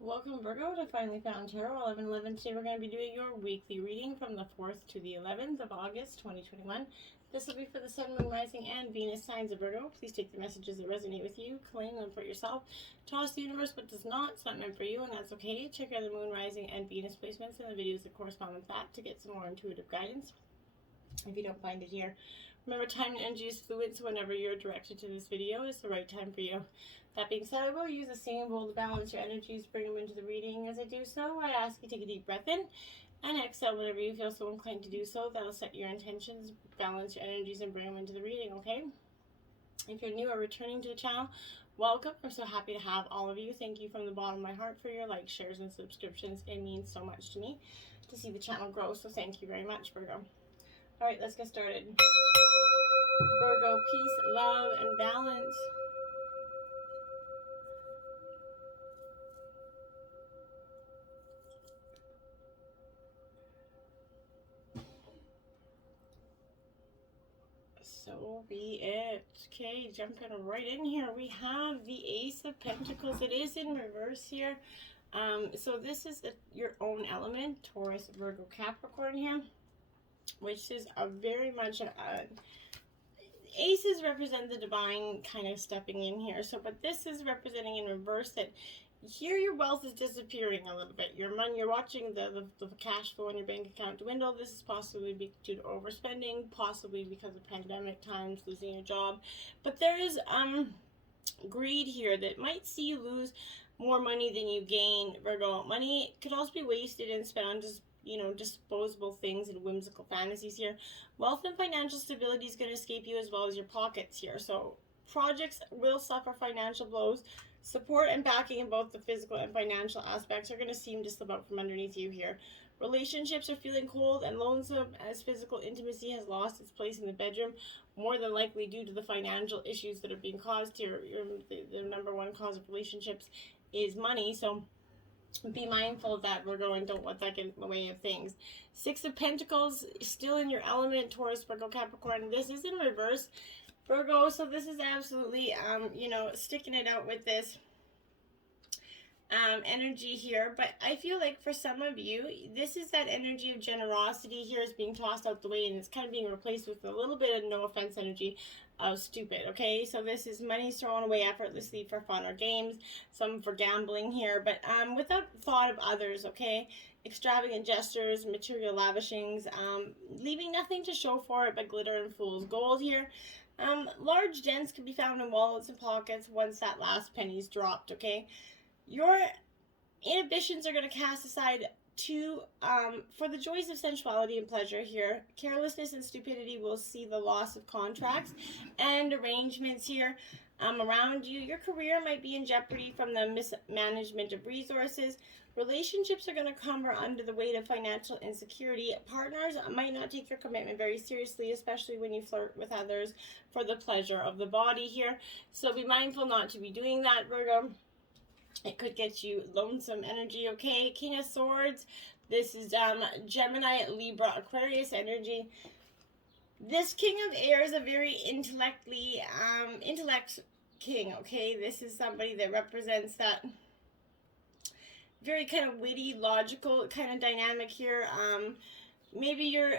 Welcome, Virgo, to Finally Found Tarot 1111. Today we're going to be doing your weekly reading from the 4th to the 11th of August 2021. This will be for the Sun, Moon, Rising, and Venus signs of Virgo. Please take the messages that resonate with you, claim them for yourself. Toss the universe what does not. It's not meant for you, and that's okay. Check out the Moon, Rising, and Venus placements and the videos that correspond with that to get some more intuitive guidance. If you don't find it here, remember, time and energy is fluid, so whenever you're directed to this video, it's the right time for you. That being said, I will use the same bowl to balance your energies, bring them into the reading. As I do so, I ask you to take a deep breath in and exhale whenever you feel so inclined to do so. That'll set your intentions, balance your energies, and bring them into the reading, okay? If you're new or returning to the channel, welcome. I'm so happy to have all of you. Thank you from the bottom of my heart for your likes, shares, and subscriptions. It means so much to me to see the channel grow, so thank you very much, Virgo. All right, let's get started. Virgo, peace, love, and balance. So be it. Okay, jumping right in here. We have the Ace of Pentacles. It is in reverse here. So this is your own element, Taurus, Virgo, Capricorn here, which is a very much aces represent the divine kind of stepping in here. So, but this is representing in reverse that here your wealth is disappearing a little bit. Your money, you're watching the cash flow in your bank account dwindle. This is possibly due to overspending, possibly because of pandemic times, losing your job. But there is greed here that might see you lose more money than you gain, Virgo. Money could also be wasted and spent on just disposable things and whimsical fantasies here. Wealth and financial stability is going to escape you as well as your pockets here. So projects will suffer financial blows. Support and backing in both the physical and financial aspects are going to seem to slip out from underneath you here. Relationships are feeling cold and lonesome as physical intimacy has lost its place in the bedroom, more than likely due to the financial issues that are being caused here. The number one cause of relationships is money, so be mindful of that, Virgo, and don't let that get in the way of things. Six of Pentacles, still in your element, Taurus, Virgo, Capricorn. This is in reverse, Virgo, so this is absolutely, sticking it out with this energy here. But I feel like for some of you, this is that energy of generosity here is being tossed out the way, and it's kind of being replaced with a little bit of no offense energy of stupid, okay? So this is money thrown away effortlessly for fun or games, some for gambling here, but without thought of others, okay? Extravagant gestures, material lavishings, leaving nothing to show for it but glitter and fool's gold here. Large dents can be found in wallets and pockets once that last penny's dropped, okay? Your inhibitions are going to cast aside for the joys of sensuality and pleasure here. Carelessness and stupidity will see the loss of contracts and arrangements here around you. Your career might be in jeopardy from the mismanagement of resources. Relationships are going to come under the weight of financial insecurity. Partners might not take your commitment very seriously, especially when you flirt with others for the pleasure of the body here. So be mindful not to be doing that, Virgo. It could get you lonesome energy, okay? King of Swords. This is Gemini, Libra, Aquarius energy. This King of Air is a very intellect king, okay? This is somebody that represents that very kind of witty, logical kind of dynamic here. Maybe you're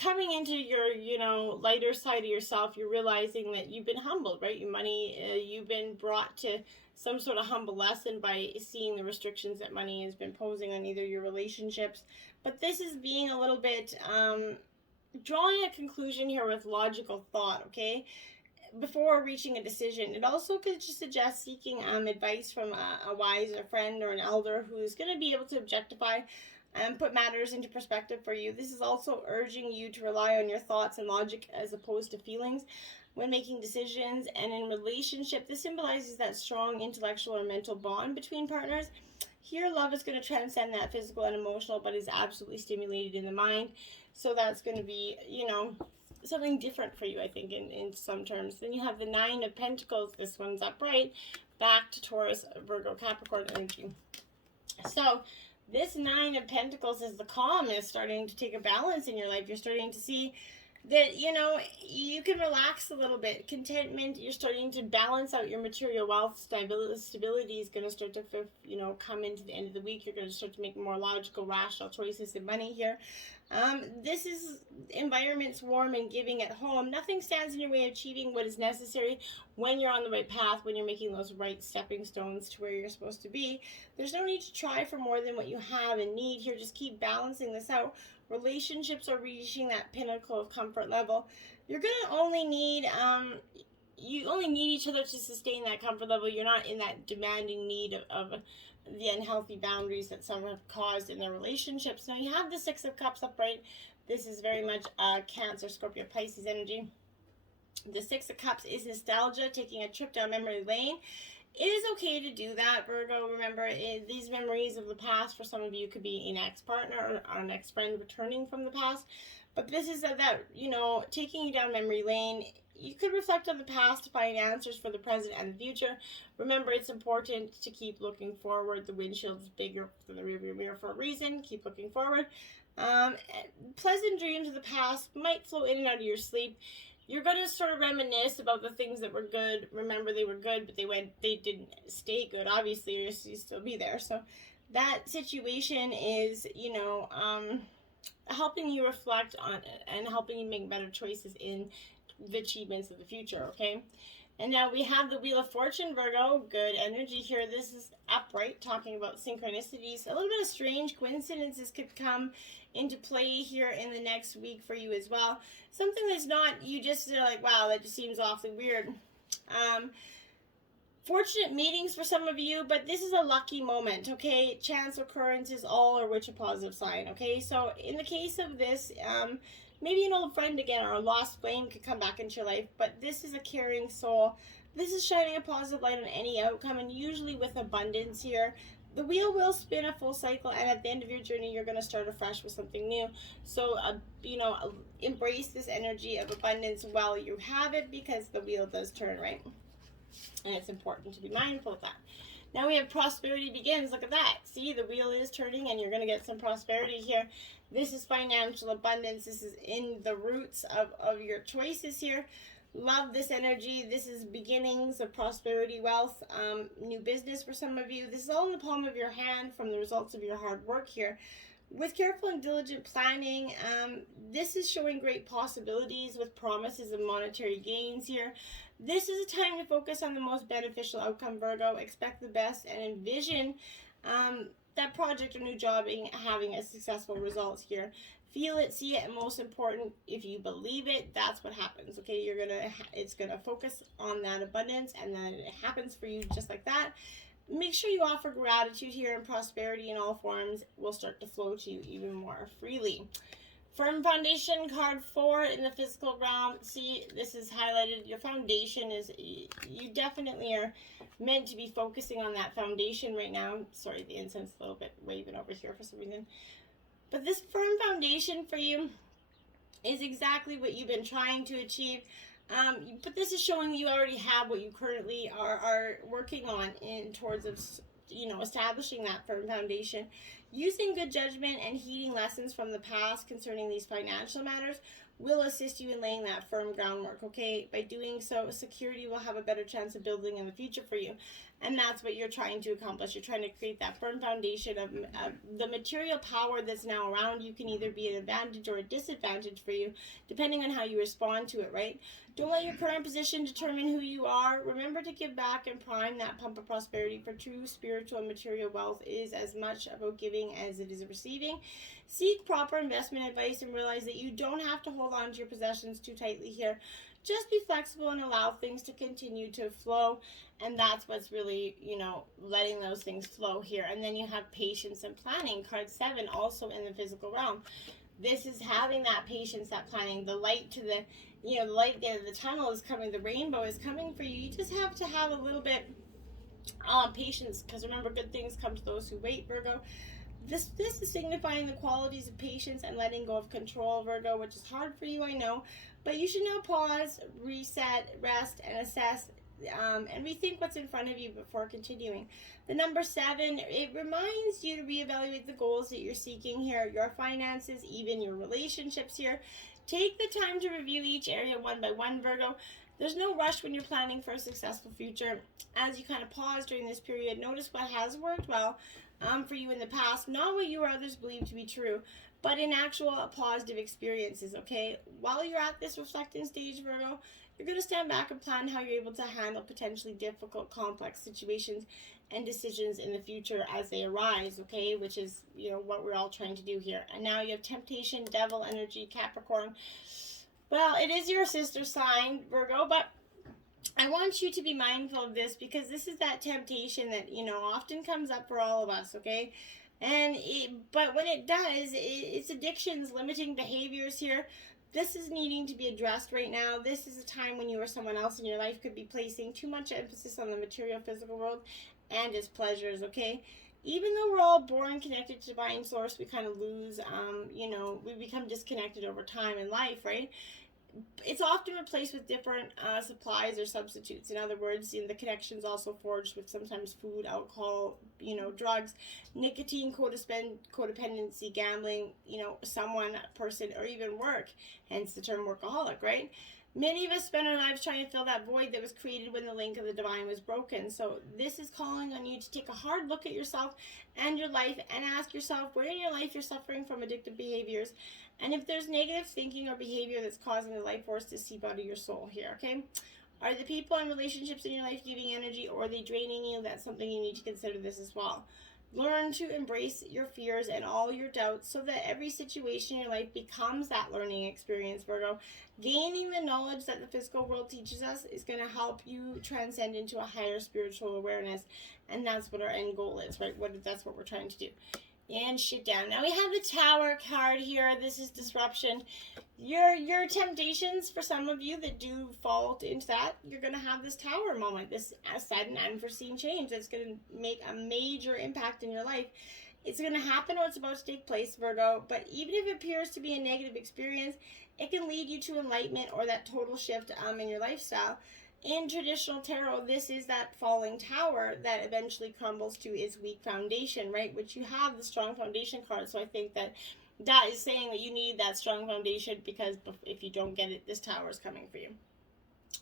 coming into your, lighter side of yourself. You're realizing that you've been humbled, right? Your money, you've been brought to some sort of humble lesson by seeing the restrictions that money has been posing on either your relationships. But this is being a little bit, drawing a conclusion here with logical thought, okay? Before reaching a decision. It also could just suggest seeking advice from a wiser friend or an elder who's going to be able to objectify and put matters into perspective for you. This is also urging you to rely on your thoughts and logic as opposed to feelings when making decisions. And in relationship, this symbolizes that strong intellectual or mental bond between partners. Here, love is going to transcend that physical and emotional, but is absolutely stimulated in the mind. So that's going to be, something different for you, I think, in some terms. Then you have the Nine of Pentacles. This one's upright. Back to Taurus, Virgo, Capricorn energy. So this Nine of Pentacles is the calm is starting to take a balance in your life. You're starting to see that, you can relax a little bit. Contentment, you're starting to balance out your material wealth. Stability is going to start to, come into the end of the week. You're going to start to make more logical, rational choices in money here. This is environments warm and giving at home. Nothing stands in your way of achieving what is necessary when you're on the right path, when you're making those right stepping stones to where you're supposed to be. There's no need to try for more than what you have and need here. Just keep balancing this out. Relationships are reaching that pinnacle of comfort level. You're gonna only need you only need each other to sustain that comfort level. You're not in that demanding need of the unhealthy boundaries that some have caused in their relationships. Now you have the Six of Cups upright. This is very much Cancer, Scorpio, Pisces energy. The Six of Cups is nostalgia, taking a trip down memory lane. It is okay to do that, Virgo. Remember, these memories of the past for some of you could be an ex-partner or an ex-friend returning from the past. But this is that, taking you down memory lane. You could reflect on the past to find answers for the present and the future. Remember, it's important to keep looking forward. The windshield is bigger than the rearview mirror for a reason. Keep looking forward. Pleasant dreams of the past might flow in and out of your sleep. You're going to sort of reminisce about the things that were good. Remember, they were good, but they didn't stay good. Obviously, you still be there. So that situation is, helping you reflect on it and helping you make better choices in the achievements of the future, okay? And now we have the Wheel of Fortune, Virgo. Good energy here. This is upright, talking about synchronicities. A little bit of strange coincidences could come into play here in the next week for you as well. Something that's not, you just are like, wow, that just seems awfully weird. Fortunate meetings for some of you, but this is a lucky moment, okay? Chance occurrences, all or which a positive sign, okay? So in the case of this, maybe an old friend again or a lost flame could come back into your life, but this is a caring soul. This is shining a positive light on any outcome, and usually with abundance here. The wheel will spin a full cycle, and at the end of your journey, you're going to start afresh with something new. So, embrace this energy of abundance while you have it, because the wheel does turn, right? And it's important to be mindful of that. Now we have prosperity begins. Look at that. See, the wheel is turning, and you're going to get some prosperity here. This is financial abundance. This is in the roots of your choices here. Love this energy. This is beginnings of prosperity, wealth, new business for some of you. This is all in the palm of your hand from the results of your hard work here. With careful and diligent planning, this is showing great possibilities with promises of monetary gains here. This is a time to focus on the most beneficial outcome, Virgo. Expect the best and envision that project or new job having a successful results here. Feel it, see it, and most important, if you believe it, that's what happens. Okay, it's gonna focus on that abundance, and then it happens for you just like that. Make sure you offer gratitude here, and prosperity in all forms will start to flow to you even more freely. Firm foundation, card 4 in the physical realm. See, this is highlighted. Your foundation is, you definitely are meant to be focusing on that foundation right now. Sorry, the incense is a little bit waving over here for some reason. But this firm foundation for you is exactly what you've been trying to achieve. But this is showing you already have what you currently are working on towards establishing that firm foundation. Using good judgment and heeding lessons from the past concerning these financial matters will assist you in laying that firm groundwork, okay? By doing so, security will have a better chance of building in the future for you. And that's what you're trying to accomplish. You're trying to create that firm foundation of the material power that's now around you can either be an advantage or a disadvantage for you, depending on how you respond to it, right? Don't let your current position determine who you are. Remember to give back and prime that pump of prosperity, for true spiritual and material wealth is as much about giving as it is receiving. Seek proper investment advice and realize that you don't have to hold on to your possessions too tightly here. Just be flexible and allow things to continue to flow. And that's what's really, letting those things flow here. And then you have patience and planning, card 7, also in the physical realm. This is having that patience, that planning. The light to the light at the end of the tunnel is coming. The rainbow is coming for you. You just have to have a little bit patience, because remember, good things come to those who wait, Virgo. This is signifying the qualities of patience and letting go of control, Virgo, which is hard for you, I know. But you should now pause, reset, rest, and assess, and rethink what's in front of you before continuing. The number 7, it reminds you to reevaluate the goals that you're seeking here, your finances, even your relationships here. Take the time to review each area one by one, Virgo. There's no rush when you're planning for a successful future. As you kind of pause during this period, notice what has worked well for you in the past, not what you or others believe to be true, but in actual positive experiences, okay? While you're at this reflecting stage, Virgo, you're going to stand back and plan how you're able to handle potentially difficult, complex situations and decisions in the future as they arise, okay? Which is, what we're all trying to do here. And now you have temptation, devil energy, Capricorn. Well, it is your sister sign, Virgo, but I want you to be mindful of this because this is that temptation that, often comes up for all of us, okay? But when it does, it's addictions, limiting behaviors here. This is needing to be addressed right now. This is a time when you or someone else in your life could be placing too much emphasis on the material, physical world and its pleasures, okay? Even though we're all born connected to divine source, we kind of lose, we become disconnected over time in life, right? It's often replaced with different supplies or substitutes. In other words, the connection's also forged with sometimes food, alcohol, drugs, nicotine, codependency, gambling, someone, person, or even work. Hence the term workaholic, right? Many of us spend our lives trying to fill that void that was created when the link of the divine was broken. So this is calling on you to take a hard look at yourself and your life and ask yourself where in your life you're suffering from addictive behaviors. And if there's negative thinking or behavior that's causing the life force to seep out of your soul here, okay? Are the people and relationships in your life giving energy or are they draining you? That's something you need to consider this as well. Learn to embrace your fears and all your doubts so that every situation in your life becomes that learning experience, Virgo. Gaining the knowledge that the physical world teaches us is going to help you transcend into a higher spiritual awareness. And that's what our end goal is, right? That's what we're trying to do. And shit down. Now we have the Tower card here. This is disruption. Your temptations, for some of you that do fall into that, you're going to have this Tower moment, this sudden unforeseen change that's going to make a major impact in your life. It's going to happen or it's about to take place, Virgo, but even if it appears to be a negative experience, it can lead you to enlightenment or that total shift in your lifestyle. In traditional tarot, this is that falling tower that eventually crumbles to its weak foundation, right? Which you have the strong foundation card. So I think that is saying that you need that strong foundation because if you don't get it, this tower is coming for you.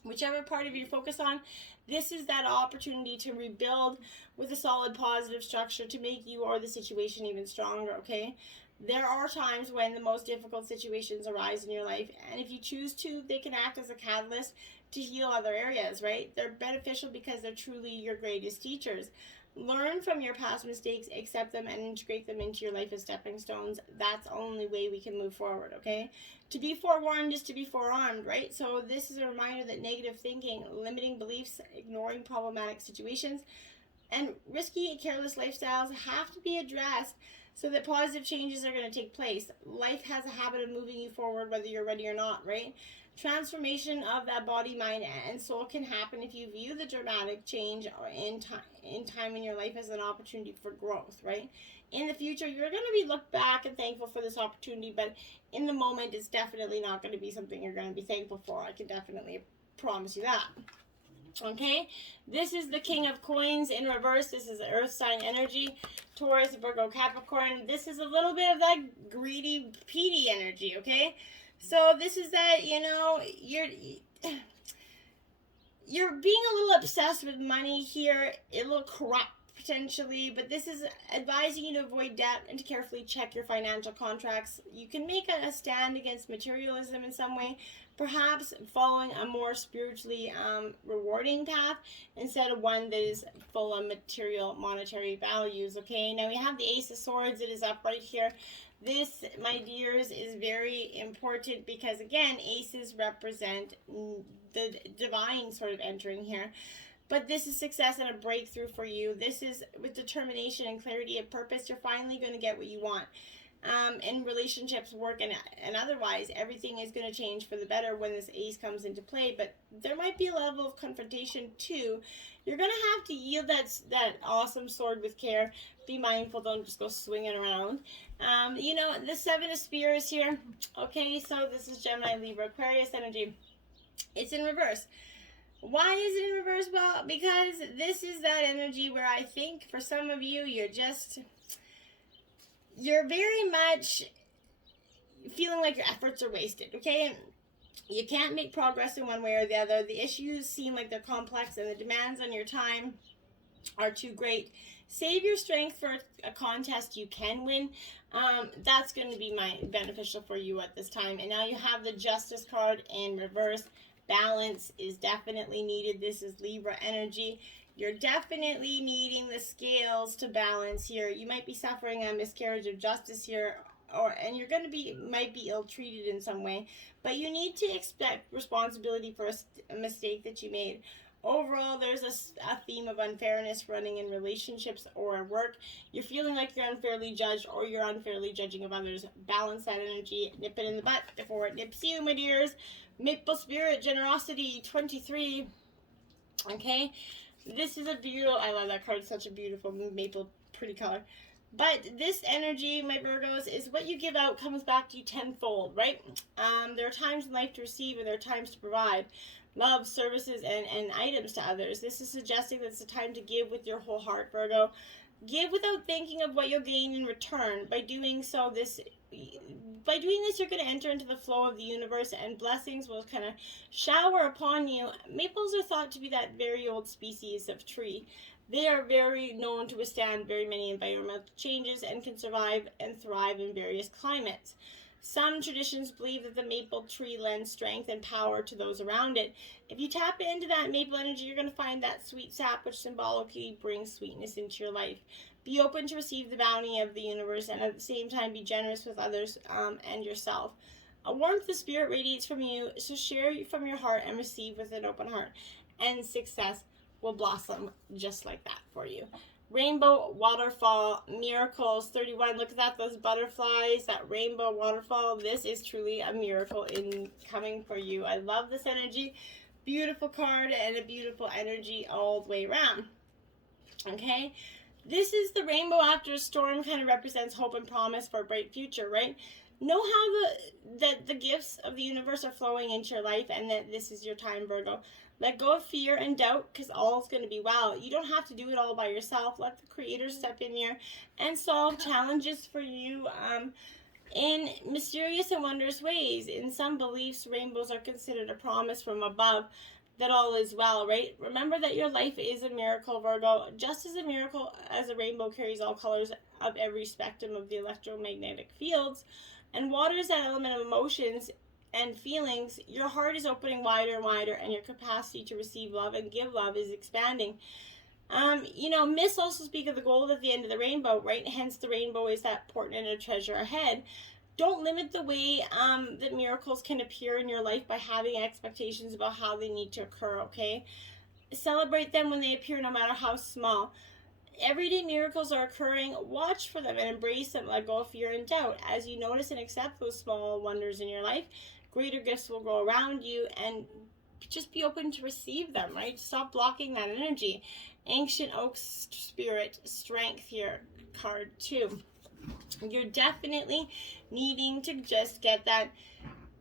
Whichever part of you focus on, this is that opportunity to rebuild with a solid positive structure to make you or the situation even stronger, okay? There are times when the most difficult situations arise in your life, and if you choose to, they can act as a catalyst to heal other areas, right? They're beneficial because they're truly your greatest teachers. Learn from your past mistakes, accept them, and integrate them into your life as stepping stones. That's the only way we can move forward, okay? To be forewarned is to be forearmed, right? So this is a reminder that negative thinking, limiting beliefs, ignoring problematic situations, and risky and careless lifestyles have to be addressed so that positive changes are going to take place. Life has a habit of moving you forward whether you're ready or not, right? Transformation of that body, mind, and soul can happen if you view the dramatic change in time in your life as an opportunity for growth, right? In the future, you're going to be looked back and thankful for this opportunity, but in the moment, it's definitely not going to be something you're going to be thankful for. I can definitely promise you that. Okay, this is the King of Coins in reverse. This is Earth sign energy, Taurus, Virgo, Capricorn. This is a little bit of that greedy, peedy energy, okay? So this is that, you're being a little obsessed with money here, a little corrupt potentially, but this is advising you to avoid debt and to carefully check your financial contracts. You can make a stand against materialism in some way, perhaps following a more spiritually rewarding path instead of one that is full of material, monetary values, okay? Now we have the Ace of Swords. It is up right here. This, my dears, is very important because, again, aces represent the divine sort of entering here. But this is success and a breakthrough for you. This is with determination and clarity of purpose. You're finally going to get what you want. In relationships, work, and otherwise, everything is going to change for the better when this ace comes into play. But there might be a level of confrontation too. You're going to have to yield that awesome sword with care. Be mindful, don't just go swinging around. The Seven of Spears here. Okay, so this is Gemini, Libra, Aquarius energy. It's in reverse. Why is it in reverse? Well, because this is that energy where I think for some of you, you're very much feeling like your efforts are wasted, okay? You can't make progress in one way or the other. The issues seem like they're complex, and the demands on your time are too great. Save your strength for a contest you can win. That's going to be beneficial for you at this time. And now you have the Justice card in reverse. Balance is definitely needed. This is Libra energy. You're definitely needing the scales to balance here. You might be suffering a miscarriage of justice here, and you're going to might be ill-treated in some way, but you need to expect responsibility for a mistake that you made. Overall, there's a theme of unfairness running in relationships or work. You're feeling like you're unfairly judged, or you're unfairly judging of others. Balance that energy. Nip it in the butt before it nips you, my dears. Maple Spirit, Generosity, 23. Okay? This is a beautiful, I love that card. It's such a beautiful maple, pretty color. But this energy, my Virgos, is what you give out comes back to you tenfold, right? There are times in life to receive, and there are times to provide love, services, and items to others. This is suggesting that it's a time to give with your whole heart, Virgo. Give without thinking of what you'll gain in return. By doing this, you're going to enter into the flow of the universe, and blessings will kind of shower upon you. Maples are thought to be that very old species of tree. They are very known to withstand very many environmental changes and can survive and thrive in various climates. Some traditions believe that the maple tree lends strength and power to those around it. If you tap into that maple energy, you're going to find that sweet sap, which symbolically brings sweetness into your life. Be open to receive the bounty of the universe, and at the same time, be generous with others and yourself. A warmth of spirit radiates from you, so share from your heart and receive with an open heart. And success will blossom just like that for you. Rainbow waterfall, miracles, 31. Look at that, those butterflies, that rainbow waterfall. This is truly a miracle coming for you. I love this energy. Beautiful card and a beautiful energy all the way around. Okay? This is the rainbow after a storm, kind of represents hope and promise for a bright future, right? Know how the gifts of the universe are flowing into your life, and that this is your time, Virgo. Let go of fear and doubt, because all's going to be well. You don't have to do it all by yourself. Let the Creator step in here and solve challenges for you in mysterious and wondrous ways. In some beliefs, rainbows are considered a promise from above that all is well, right? Remember that your life is a miracle, Virgo. Just as a miracle as a rainbow carries all colors of every spectrum of the electromagnetic fields and water is that element of emotions and feelings, your heart is opening wider and wider, and your capacity to receive love and give love is expanding. Myths also speak of the gold at the end of the rainbow, right? Hence, the rainbow is that portent and a treasure ahead. Don't limit the way that miracles can appear in your life by having expectations about how they need to occur, okay? Celebrate them when they appear, no matter how small. Everyday miracles are occurring. Watch for them and embrace them. Let go of fear and doubt. As you notice and accept those small wonders in your life, greater gifts will grow around you, and just be open to receive them, right? Stop blocking that energy. Ancient Oak Spirit, Strength here, card 2. You're definitely needing to just get that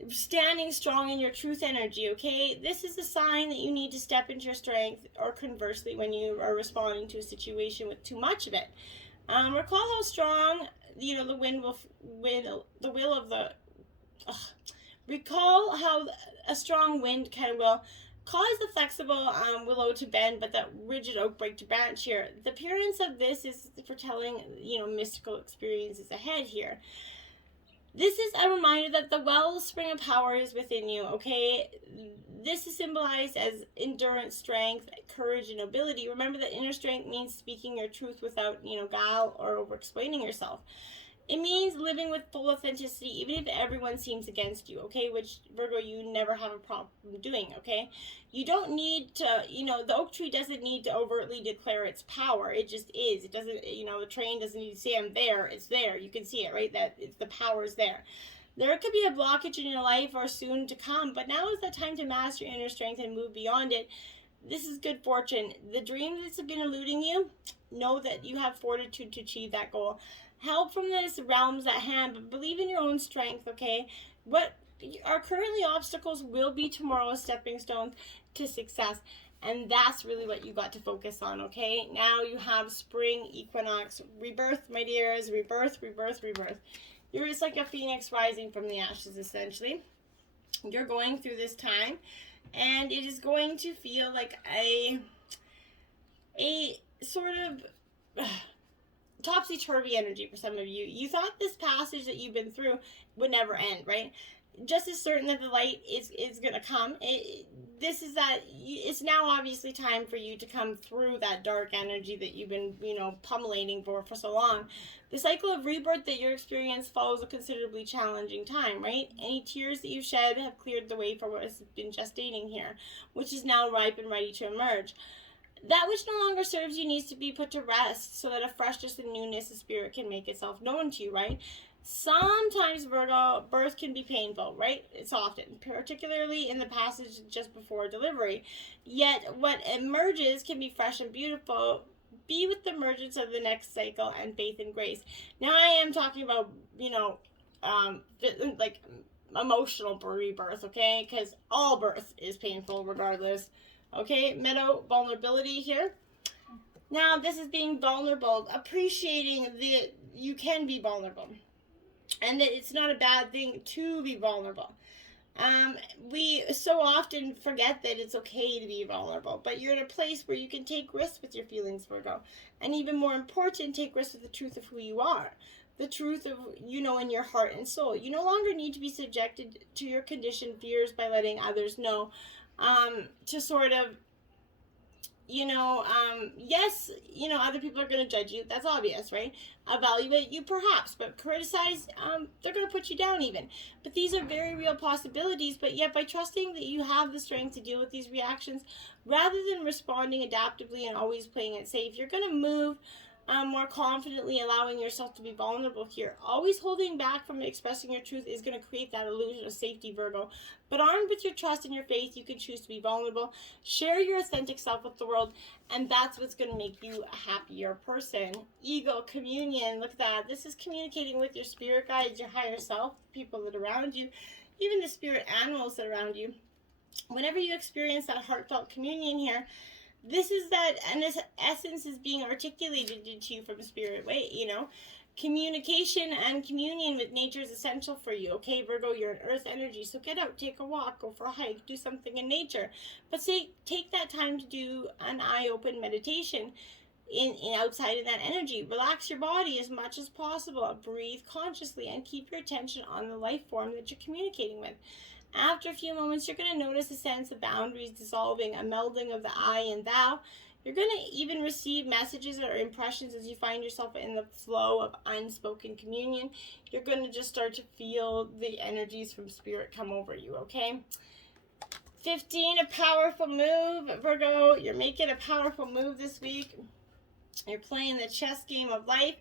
standing strong in your truth energy, okay? This is a sign that you need to step into your strength, or conversely, when you are responding to a situation with too much of it. Recall how strong, recall how a strong wind will cause the flexible willow to bend, but that rigid oak break to branch here. The appearance of this is foretelling, mystical experiences ahead here. This is a reminder that the wellspring of power is within you, okay? This is symbolized as endurance, strength, courage, and nobility. Remember that inner strength means speaking your truth without, guile or over-explaining yourself. It means living with full authenticity, even if everyone seems against you, okay? Which, Virgo, you never have a problem doing, okay? You don't need to, the oak tree doesn't need to overtly declare its power. It just is. It doesn't, the train doesn't need to say, I'm there. It's there. You can see it, right? That the power is there. There could be a blockage in your life or soon to come, but now is the time to master your inner strength and move beyond it. This is good fortune. The dream that's been eluding you, know that you have fortitude to achieve that goal. Help from this realms at hand, but believe in your own strength, okay? What are currently obstacles will be tomorrow's stepping stones to success. And that's really what you got to focus on, okay? Now you have spring equinox, rebirth, my dears, rebirth, rebirth, rebirth. It's like a phoenix rising from the ashes, essentially. You're going through this time, and it is going to feel like a sort of topsy-turvy energy for some of you. You thought this passage that you've been through would never end, right? Just as certain that the light is going to come. It's now obviously time for you to come through that dark energy that you've been, pummelating for so long. The cycle of rebirth that you're experiencing follows a considerably challenging time, right? Any tears that you've shed have cleared the way for what has been gestating here, which is now ripe and ready to emerge. That which no longer serves you needs to be put to rest so that a freshness and newness of spirit can make itself known to you, right? Sometimes, Virgo, birth can be painful, right? It's often, particularly in the passage just before delivery. Yet, what emerges can be fresh and beautiful. Be with the emergence of the next cycle and faith and grace. Now, I am talking about, like emotional rebirth, okay? Because all birth is painful regardless. Okay, meta vulnerability here. Now, this is being vulnerable, appreciating that you can be vulnerable, and that it's not a bad thing to be vulnerable. We so often forget that it's okay to be vulnerable, but you're in a place where you can take risks with your feelings, Virgo, and even more important, take risks with the truth of who you are, the truth of, in your heart and soul. You no longer need to be subjected to your conditioned fears by letting others know, to sort of, yes, other people are going to judge you. That's obvious, right? Evaluate you perhaps, but criticize, they're going to put you down even. But these are very real possibilities, but yet by trusting that you have the strength to deal with these reactions, rather than responding adaptively and always playing it safe, you're going to move more confidently, allowing yourself to be vulnerable here. Always holding back from expressing your truth is going to create that illusion of safety, Virgo. But armed with your trust and your faith, you can choose to be vulnerable. Share your authentic self with the world, and that's what's going to make you a happier person. Eagle, communion, look at that. This is communicating with your spirit guides, your higher self, people that are around you, even the spirit animals that are around you. Whenever you experience that heartfelt communion here, this is that, and this essence is being articulated to you from spirit way, Communication and communion with nature is essential for you, okay, Virgo? You're an earth energy, so get out, take a walk, go for a hike, do something in nature. But take that time to do an eye-open meditation in outside of that energy. Relax your body as much as possible. Breathe consciously and keep your attention on the life form that you're communicating with. After a few moments, you're going to notice a sense of boundaries dissolving, a melding of the I and thou. You're going to even receive messages or impressions as you find yourself in the flow of unspoken communion. You're going to just start to feel the energies from spirit come over you, okay? 15, a powerful move. Virgo, you're making a powerful move this week. You're playing the chess game of life.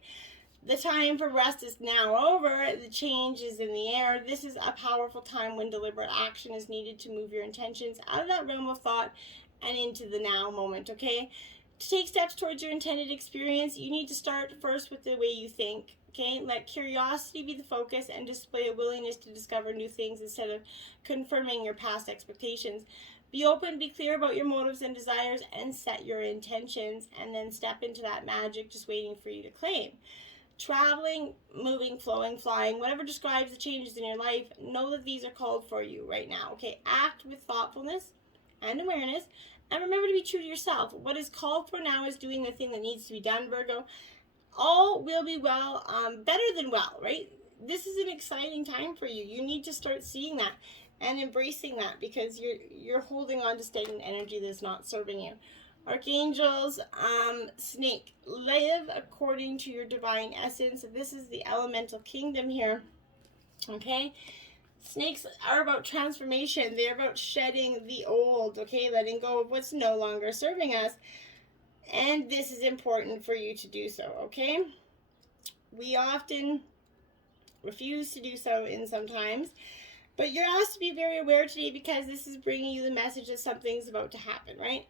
The time for rest is now over. The change is in the air. This is a powerful time when deliberate action is needed to move your intentions out of that realm of thought and into the now moment, okay? To take steps towards your intended experience, you need to start first with the way you think, okay? Let curiosity be the focus and display a willingness to discover new things instead of confirming your past expectations. Be open, be clear about your motives and desires, and set your intentions, and then step into that magic just waiting for you to claim. Traveling, moving, flowing, flying, whatever describes the changes in your life, know that these are called for you right now, okay? Act with thoughtfulness and awareness, and remember to be true to yourself. What is called for now is doing the thing that needs to be done, Virgo. All will be well, better than well, right? This is an exciting time for you. You need to start seeing that and embracing that, because you're holding on to stagnant energy that's not serving you. Archangels, snake, live according to your divine essence. This is the elemental kingdom here, okay? Snakes are about transformation. They're about shedding the old, okay? Letting go of what's no longer serving us. And this is important for you to do so, okay? We often refuse to do so in sometimes. But you're asked to be very aware today, because this is bringing you the message that something's about to happen, right?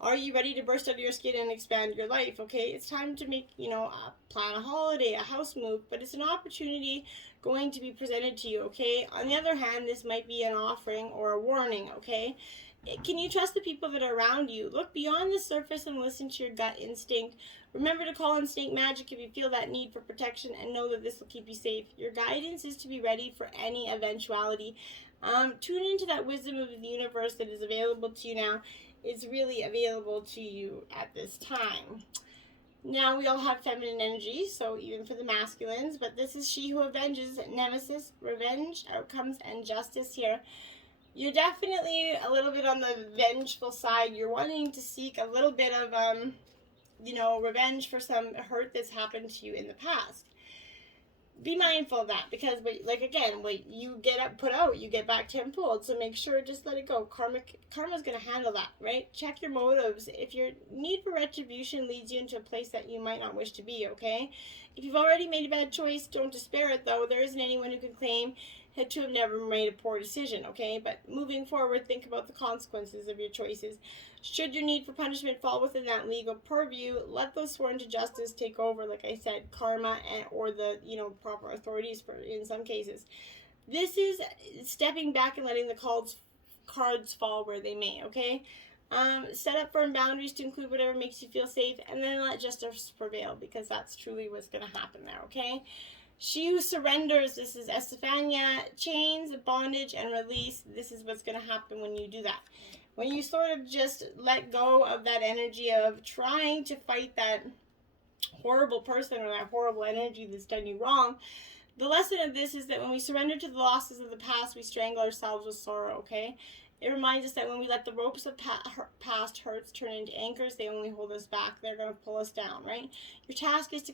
Are you ready to burst out of your skin and expand your life? Okay, it's time to make, plan a holiday, a house move, but it's an opportunity going to be presented to you, okay? On the other hand, this might be an offering or a warning, okay? Can you trust the people that are around you? Look beyond the surface and listen to your gut instinct. Remember to call on snake magic if you feel that need for protection, and know that this will keep you safe. Your guidance is to be ready for any eventuality. Tune into that wisdom of the universe that is available to you now. It's really available to you at this time. Now we all have feminine energy, so even for the masculines, but this is she who avenges, nemesis, revenge, outcomes, and justice here. You're definitely a little bit on the vengeful side. You're wanting to seek a little bit of, revenge for some hurt that's happened to you in the past. Be mindful of that, because what you put out, you get back tenfold. So make sure, just let it go. Karma's going to handle that, right? Check your motives. If your need for retribution leads you into a place that you might not wish to be, okay? If you've already made a bad choice, don't despair it, though. There isn't anyone who can claim to have never made a poor decision, okay? But moving forward, think about the consequences of your choices. Should your need for punishment fall within that legal purview, let those sworn to justice take over, like I said, karma or the, proper authorities in some cases. This is stepping back and letting the cards fall where they may, okay? Set up firm boundaries to include whatever makes you feel safe, and then let justice prevail, because that's truly what's going to happen there, okay? She who surrenders, this is Estefania, chains, bondage, and release. This is what's going to happen when you do that. When you sort of just let go of that energy of trying to fight that horrible person or that horrible energy that's done you wrong, the lesson of this is that when we surrender to the losses of the past, we strangle ourselves with sorrow, okay? It reminds us that when we let the ropes of past hurts turn into anchors, they only hold us back. They're going to pull us down, right? Your task is to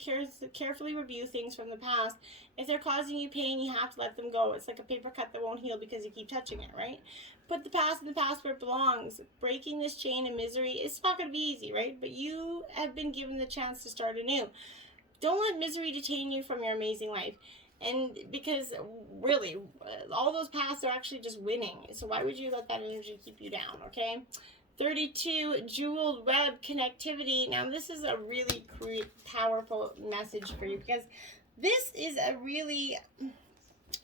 carefully review things from the past. If they're causing you pain, you have to let them go. It's like a paper cut that won't heal because you keep touching it, right? Put the past in the past where it belongs. Breaking this chain of misery, it's not going to be easy, right? But you have been given the chance to start anew. Don't let misery detain you from your amazing life. And because really, all those paths are actually just winning. So why would you let that energy keep you down, okay? 32, jeweled web connectivity. Now this is a really powerful message for you, because this is a really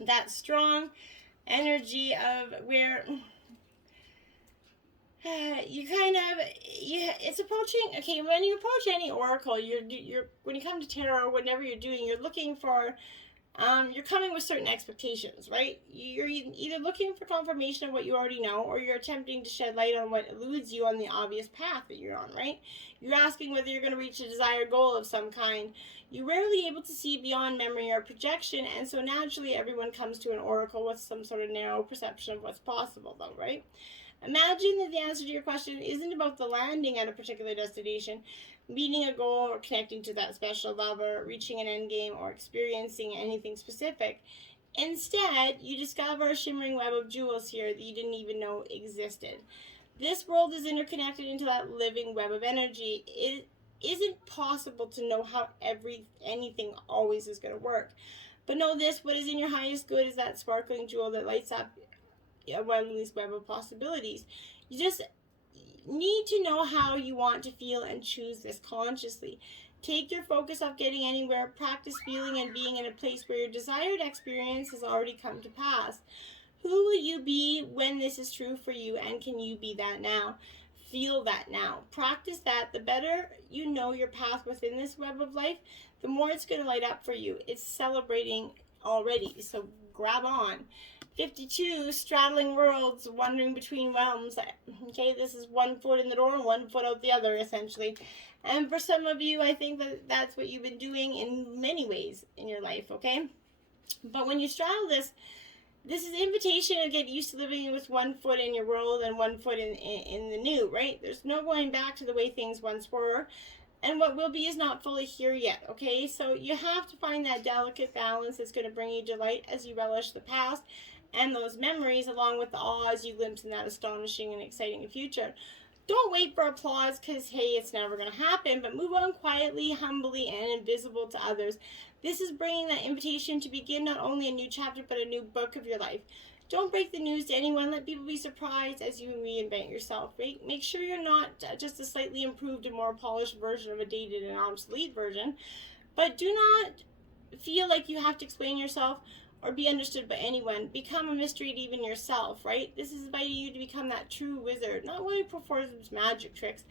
that strong energy of where it's approaching. Okay, when you approach any oracle, you're when you come to tarot, whatever you're doing, you're looking for. You're coming with certain expectations, right? You're either looking for confirmation of what you already know, or you're attempting to shed light on what eludes you on the obvious path that you're on, right? You're asking whether you're going to reach a desired goal of some kind. You're rarely able to see beyond memory or projection, and so naturally everyone comes to an oracle with some sort of narrow perception of what's possible, though, right? Imagine that the answer to your question isn't about the landing at a particular destination, meeting a goal, or connecting to that special lover, reaching an end game, or experiencing anything specific. Instead, you discover a shimmering web of jewels here that you didn't even know existed. This world is interconnected into that living web of energy. It isn't possible to know how anything always is going to work. But know this, what is in your highest good is that sparkling jewel that lights up a endless web of possibilities. You just need to know how you want to feel and choose this consciously. Take your focus off getting anywhere. Practice feeling and being in a place where your desired experience has already come to pass. Who will you be when this is true for you, and can you be that now? Feel that now. Practice that. The better you know your path within this web of life, the more it's going to light up for you. It's celebrating already, so grab on. 52, straddling worlds, wandering between realms. Okay, this is one foot in the door and one foot out the other, essentially. And for some of you, I think that that's what you've been doing in many ways in your life, okay? But when you straddle this is an invitation to get used to living with one foot in your world and one foot in the new, right? There's no going back to the way things once were. And what will be is not fully here yet, okay? So you have to find that delicate balance that's going to bring you delight as you relish the past and those memories, along with the awe as you glimpse in that astonishing and exciting future. Don't wait for applause, because, hey, it's never going to happen, but move on quietly, humbly, and invisible to others. This is bringing that invitation to begin not only a new chapter, but a new book of your life. Don't break the news to anyone. Let people be surprised as you reinvent yourself. Make sure you're not just a slightly improved and more polished version of a dated and obsolete version, but do not feel like you have to explain yourself or be understood by anyone. Become a mystery to even yourself, right? This is inviting you to become that true wizard, not one who performs magic tricks,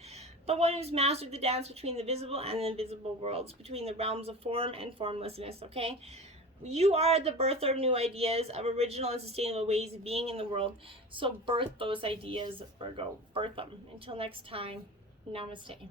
but one who's mastered the dance between the visible and the invisible worlds, between the realms of form and formlessness, okay? You are the birther of new ideas, of original and sustainable ways of being in the world. So birth those ideas, Virgo. Birth them. Until next time, namaste.